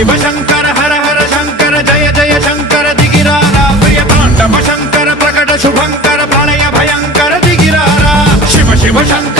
शिव शंकर हर हर शंकर जय जय शंकर दिगिरारा प्रिय तांडव शंकर प्रकट शुभंकर प्रलय भयंकर दिगिरारा शिव शिव शंकर